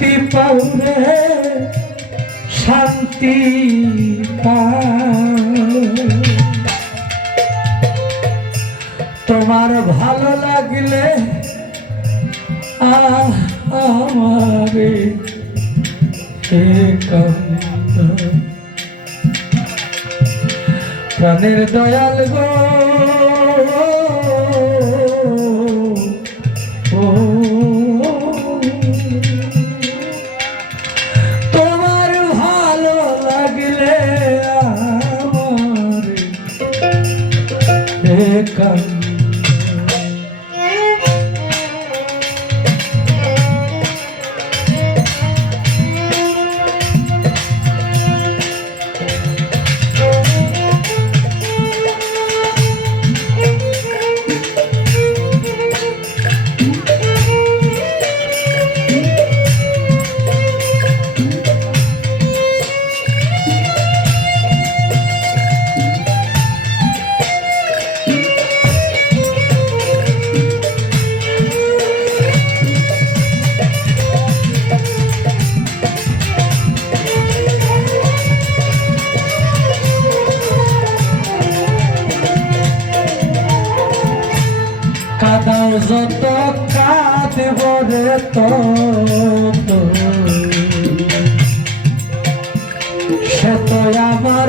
শান্তি পাও রে শান্তি তোমার ভালো লাগলে আমারে প্রাণের দয়াল গো। লাগলে আমার একান্ত যত কাঁদব রে তত সে তো আমার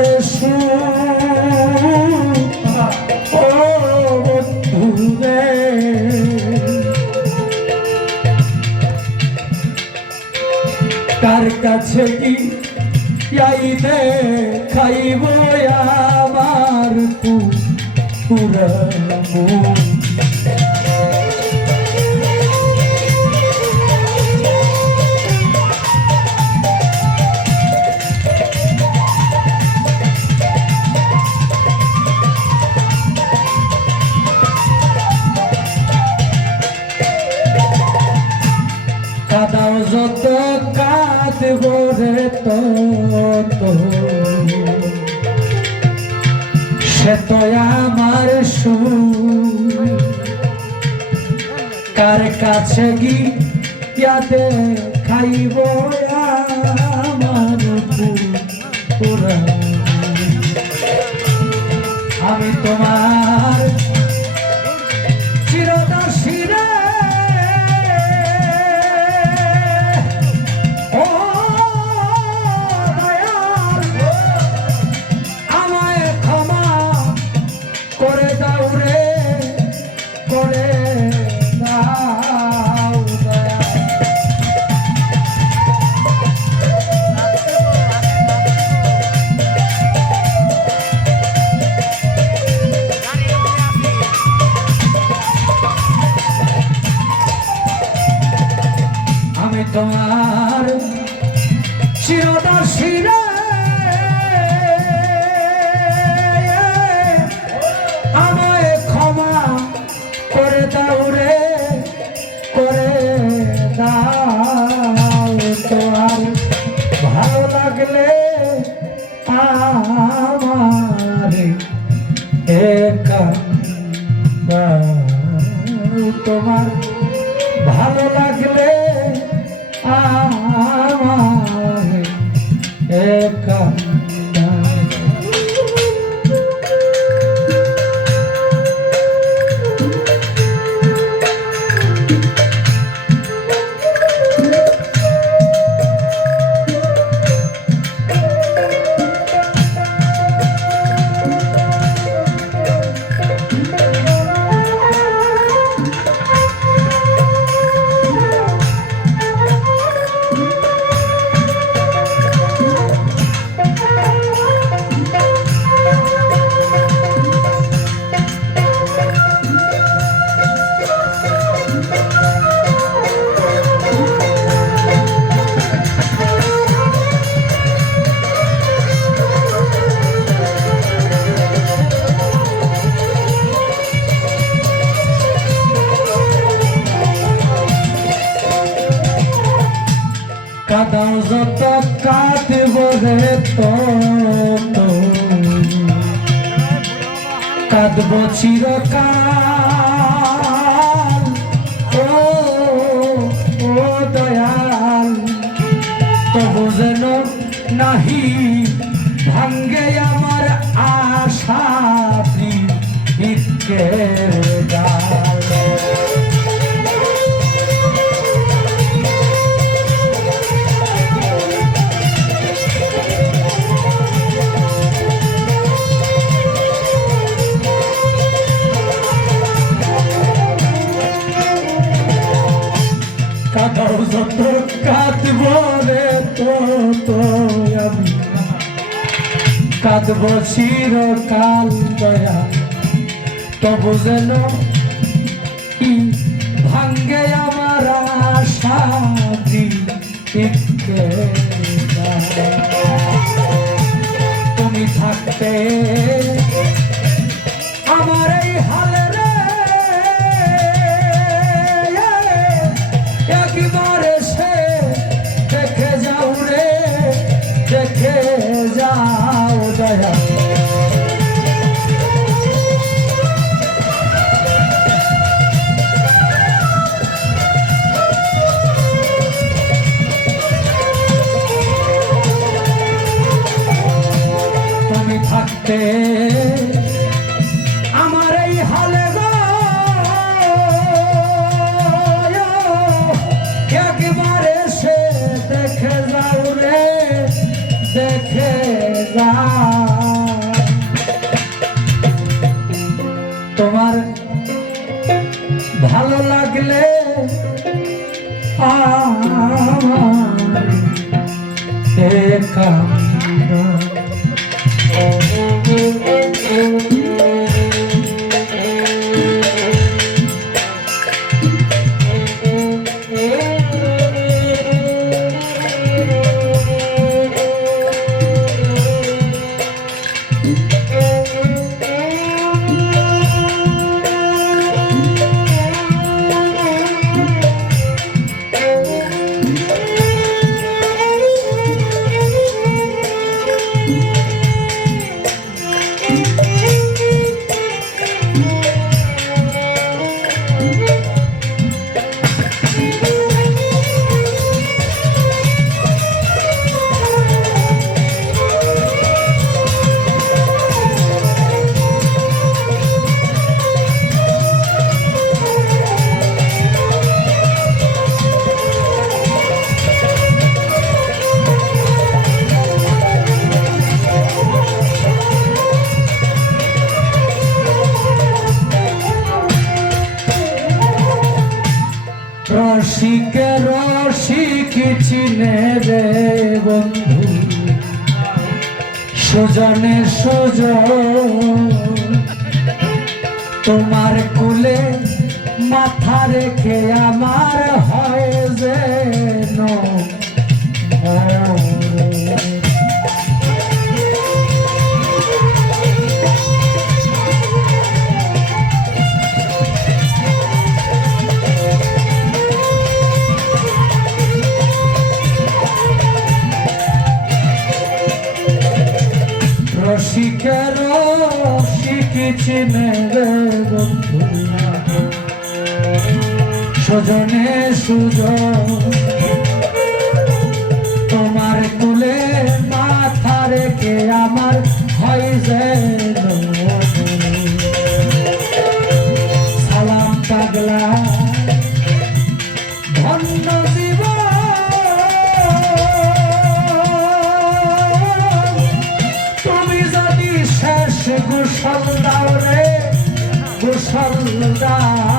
কার কাছে কি যাইতে খাইব আমার পুরা তত আমার কার কাছে গিয়াতে খাইব আমি তোমার চিরদাসী তোমার ভালো লাগলে আমার একা যত কাঁদব রে তত কাঁদব চিরকাল। ও ও দয়াল, তবু যেন নাহি ভাঙ্গে আমার আশা ভিক্ষের কাঁদব চিরকাল দয়া। তবু যেন ভাঙ্গে আমার আশা দিকে থাকতে একান্ত সুজনে সুজন তোমার কুলে মাথা রেখে আমার রসিকের শিখেছেন সজনে সুজন তোমার কুলে মাথা রেখে আমার হয় যেন সালাম পাগলা song.